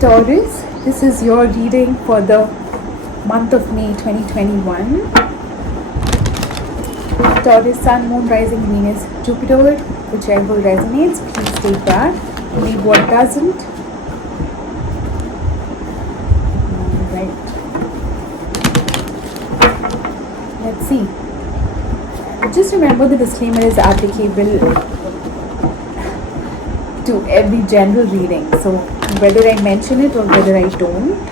Taurus, this is your reading for the month of May 2021. Taurus, Sun, Moon, Rising, Venus, Jupiter, whichever resonates, please take that. Leave what doesn't. Alright. Let's see. Just remember the disclaimer is applicable to every general reading. So whether I mention it or whether I don't.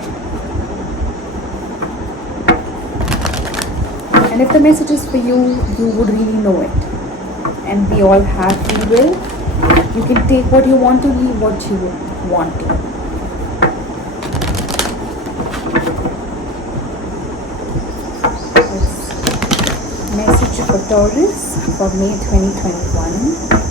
And if the message is for you, you would really know it. And we all have free will. You can take what you want to, leave what you want to. Message for Taurus for May 2021.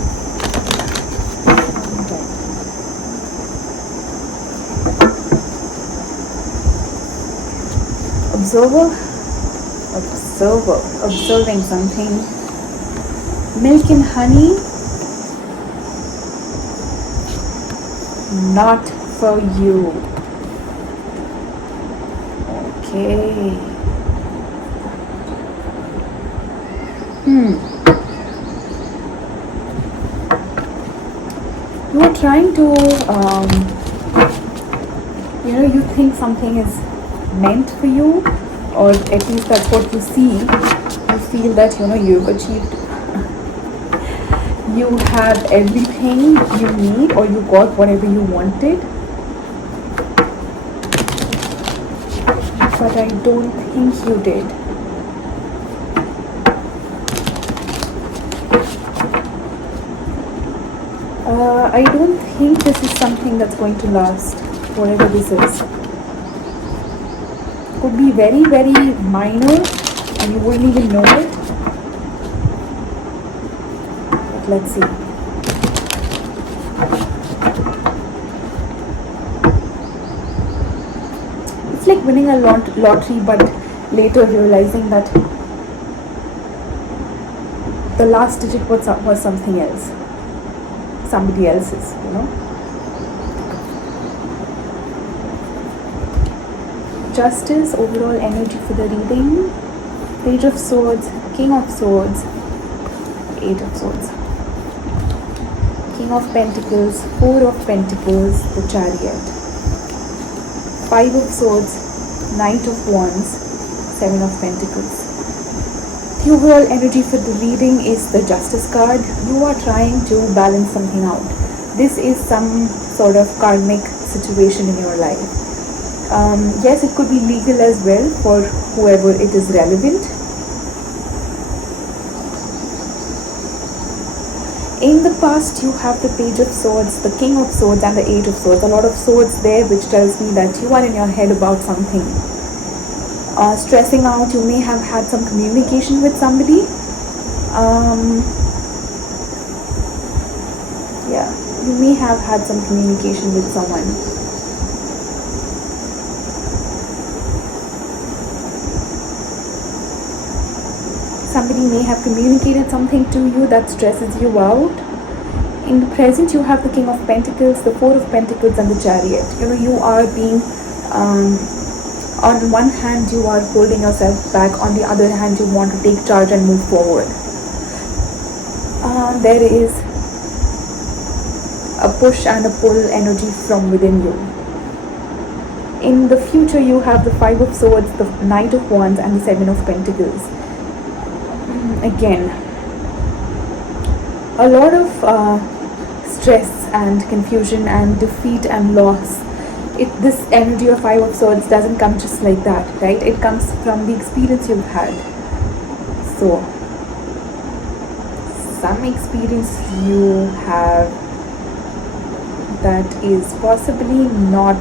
Observing something. Milk and honey, not for you. Okay. You are trying to, you think something is meant for you, or at least that's what you see. You feel that you've achieved, you have everything you need, or you got whatever you wanted, but I don't think you did. I don't think this is something that's going to last, whatever this is. Could be very, very minor and you wouldn't even know it. But let's see. It's like winning a lottery, but later realizing that the last digit was something else. Somebody else's, Justice, overall energy for the reading. Page of Swords, King of Swords, Eight of Swords, King of Pentacles, Four of Pentacles, the Chariot, Five of Swords, Knight of Wands, Seven of Pentacles. The overall energy for the reading is the Justice card. You are trying to balance something out. This is some sort of karmic situation in your life. Yes, it could be legal as well for whoever it is relevant. In the past, you have the Page of Swords, the King of Swords, and the Eight of Swords. A lot of swords there, which tells me that you are in your head about something. Stressing out, you may have had some communication with somebody. You may have had some communication with someone. Somebody may have communicated something to you that stresses you out. In the present, you have the King of Pentacles, the Four of Pentacles, and the Chariot. You are being, on one hand, you are holding yourself back. On the other hand, you want to take charge and move forward. There is a push and a pull energy from within you. In the future, you have the Five of Swords, the Knight of Wands, and the Seven of Pentacles. Again, a lot of stress and confusion and defeat and loss. This energy of Five of Swords doesn't come just like that, right? It comes from the experience you've had. So, some experience you have that is possibly not,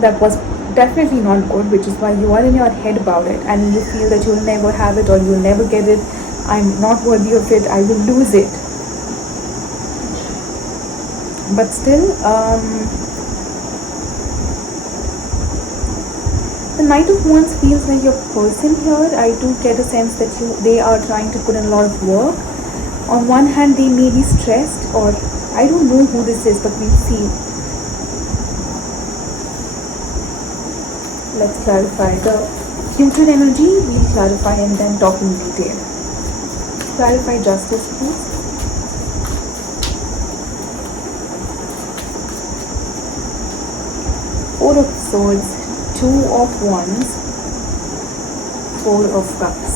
that was definitely not good, which is why you are in your head about it and you feel that you'll never have it or you'll never get it. I'm not worthy of it, I will lose it. But still, the Knight of Wands feels like your person here. I do get a sense that they are trying to put in a lot of work. On one hand, they may be stressed, or I don't know who this is, but we'll see. Let's clarify the putrid energy. We'll clarify and then talk in detail. Clarify justice, please. Four of Swords, Two of Wands, Four of Cups.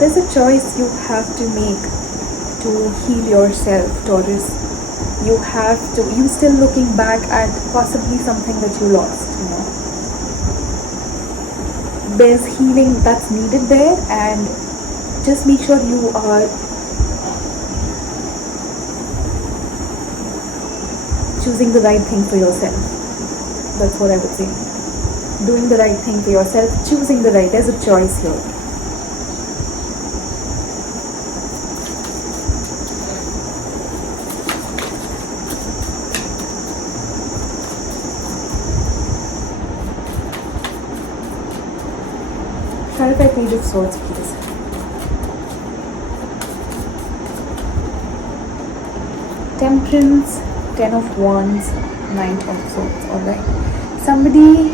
There's a choice you have to make to heal yourself, Taurus. You're still looking back at possibly something that you lost, There's healing that's needed there, and just make sure you are choosing the right thing for yourself. That's what I would say. Doing the right thing for yourself, choosing the right, there's a choice here. Clarify Page of Swords, please. Temperance, Ten of Wands, Nine of Swords. Alright. Somebody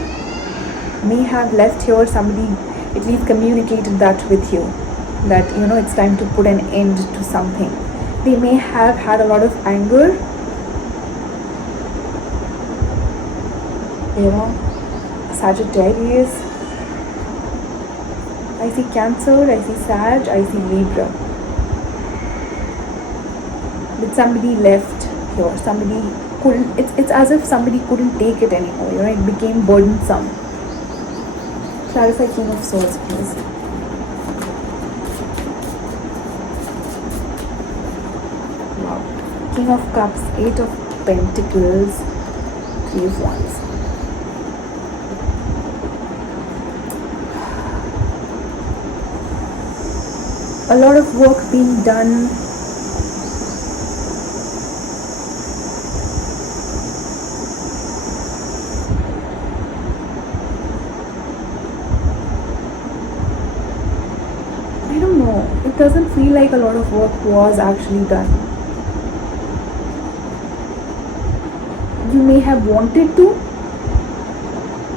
may have left here, somebody at least communicated that with you. That, it's time to put an end to something. They may have had a lot of anger. Sagittarius. I see Cancer, I see Sag, I see Libra. But somebody left here. Somebody couldn't, it's as if somebody couldn't take it anymore, it became burdensome. Clarify King of Swords, please. Wow. King of Cups, Eight of Pentacles, Three of Wands. A lot of work being done. I don't know. It doesn't feel like a lot of work was actually done. You may have wanted to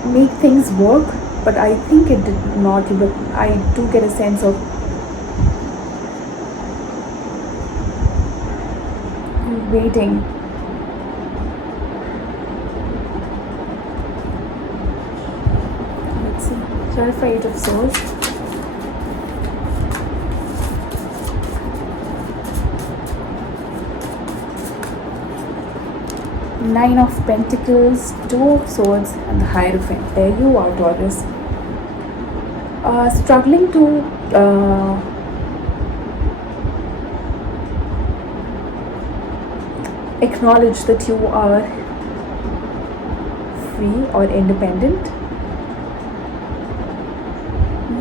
make things work, but I think it did not. But I do get a sense of waiting. Let's see. Clarify Eight of Swords. Nine of Pentacles, Two of Swords, and the Hierophant. There you are, Taurus. Struggling to acknowledge that you are free or independent.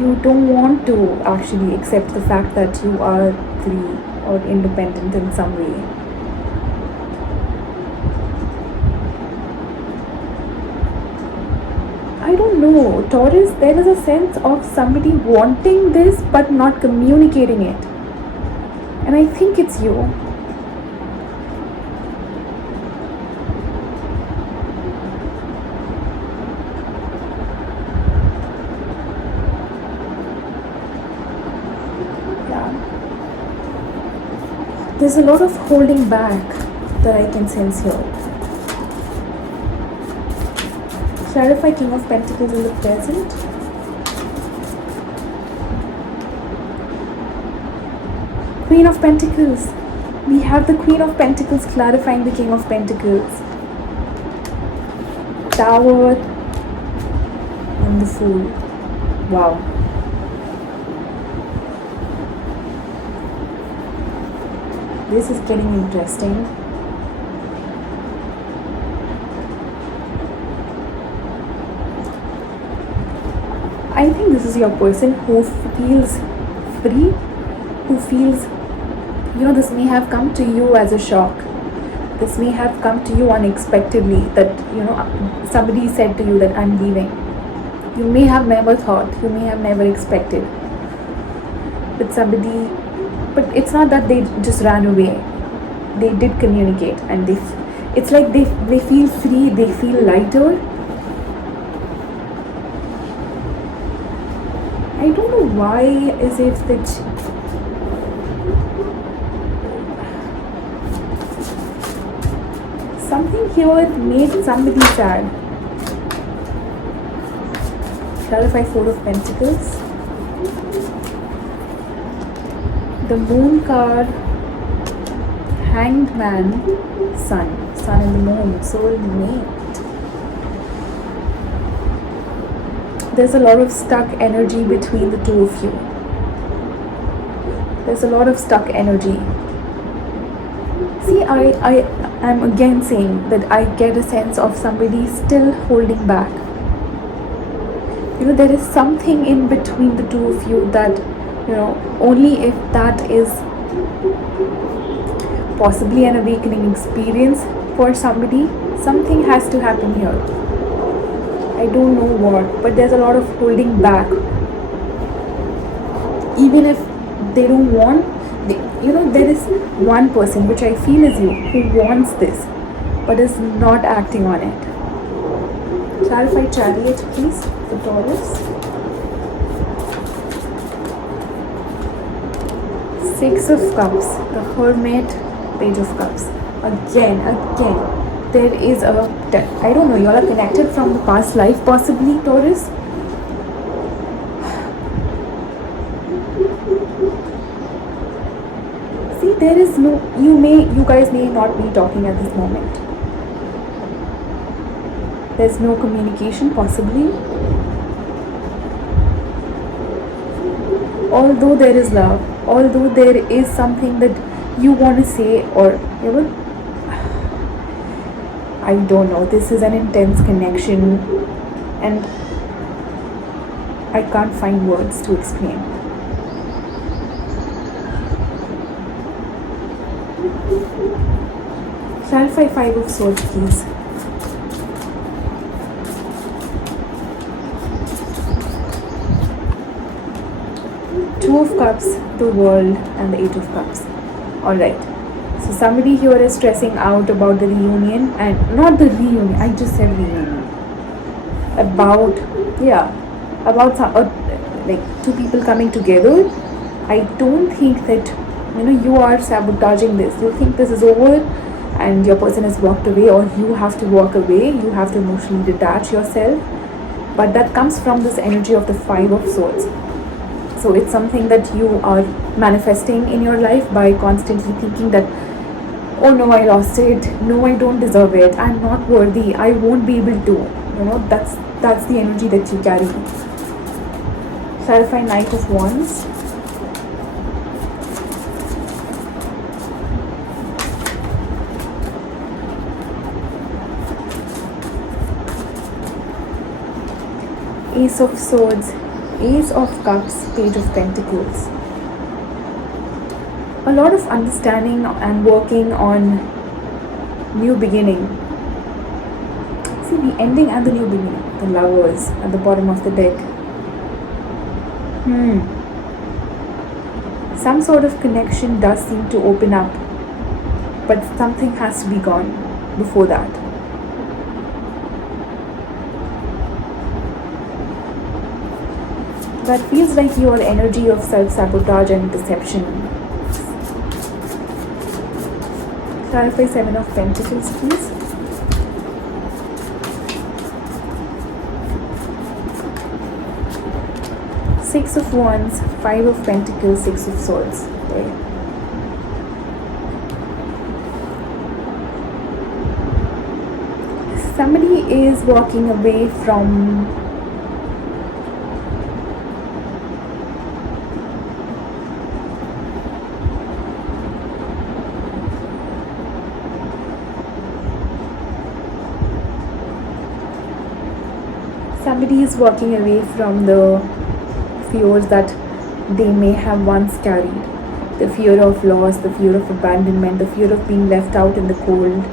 You don't want to actually accept the fact that you are free or independent in some way. I don't know, Taurus, there is a sense of somebody wanting this but not communicating it. And I think it's you. There's a lot of holding back that I can sense here. Clarify King of Pentacles in the present. Queen of Pentacles. We have the Queen of Pentacles clarifying the King of Pentacles. Tower and the Fool. Wow. This is getting interesting. I think this is your person who feels free, who feels, this may have come to you as a shock. This may have come to you unexpectedly, that, somebody said to you that I'm leaving. You may have never thought, you may have never expected. But it's not that they just ran away. They did communicate, and It's like they feel free, they feel lighter. I don't know why is it that something here made somebody sad. Clarify Four of Pentacles. The Moon card, Hanged Man, Sun and the Moon, soulmate. There's a lot of stuck energy between the two of you. There's a lot of stuck energy. See, I am again saying that I get a sense of somebody still holding back. There is something in between the two of you that, only if that is possibly an awakening experience for somebody, something has to happen here. I don't know what, but there's a lot of holding back. Even if they don't want, there is one person, which I feel is you, who wants this, but is not acting on it. Clarify Chariot, please, for Taurus. 6 of Cups, the Hermit, Page of Cups. Again, there is I don't know, you all are connected from the past life, possibly, Taurus. See, there is no, you guys may not be talking at this moment. There's no communication, possibly. Although there is love, although there is something that you want to say, or I don't know, this is an intense connection and I can't find words to explain. Clarify 5 of Swords, please. Two of Cups, the World, and the 8 of Cups. Alright, so somebody here is stressing out about the reunion, and not the reunion, I just said reunion. About some, like two people coming together. I don't think that, you are sabotaging this. You think this is over and your person has walked away, or you have to walk away, you have to emotionally detach yourself. But that comes from this energy of the 5 of Swords. So it's something that you are manifesting in your life by constantly thinking that, oh no, I lost it, no, I don't deserve it, I'm not worthy, I won't be able to. That's the energy that you carry. Clarify Knight of Wands. Ace of Swords, Ace of Cups, Page of Pentacles. A lot of understanding and working on new beginning. See, the ending and the new beginning. The Lovers at the bottom of the deck. Some sort of connection does seem to open up, but something has to be gone before that. That feels like your energy of self-sabotage and deception. Clarify 7 of Pentacles, please. Six of Wands, 5 of Pentacles, 6 of Swords. Okay. Somebody is walking away from the fears that they may have once carried. The fear of loss, the fear of abandonment, the fear of being left out in the cold.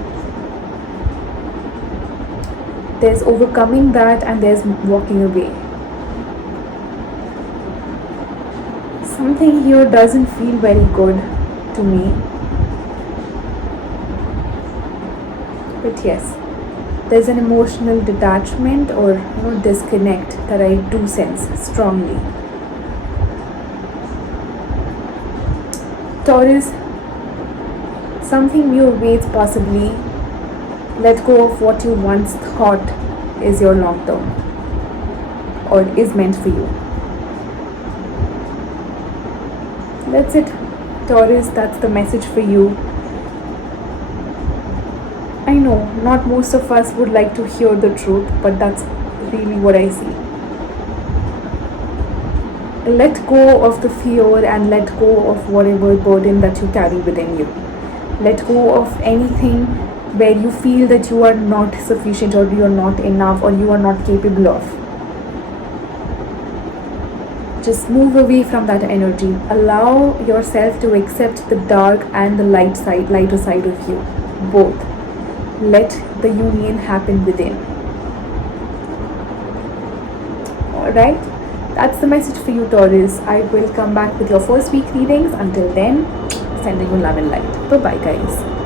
There's overcoming that and there's walking away. Something here doesn't feel very good to me. But yes, there's an emotional detachment or disconnect that I do sense strongly. Taurus, something new awaits possibly. Let go of what you once thought is your long term or is meant for you. That's it, Taurus, that's the message for you. I know not most of us would like to hear the truth, but that's really what I see. Let go of the fear and let go of whatever burden that you carry within you. Let go of anything where you feel that you are not sufficient or you are not enough or you are not capable of. Just move away from that energy. Allow yourself to accept the dark and the lighter side of you, both. Let the union happen within. Alright, that's the message for you, Taurus. I will come back with your first week readings. Until then, sending you love and light. Bye bye, guys.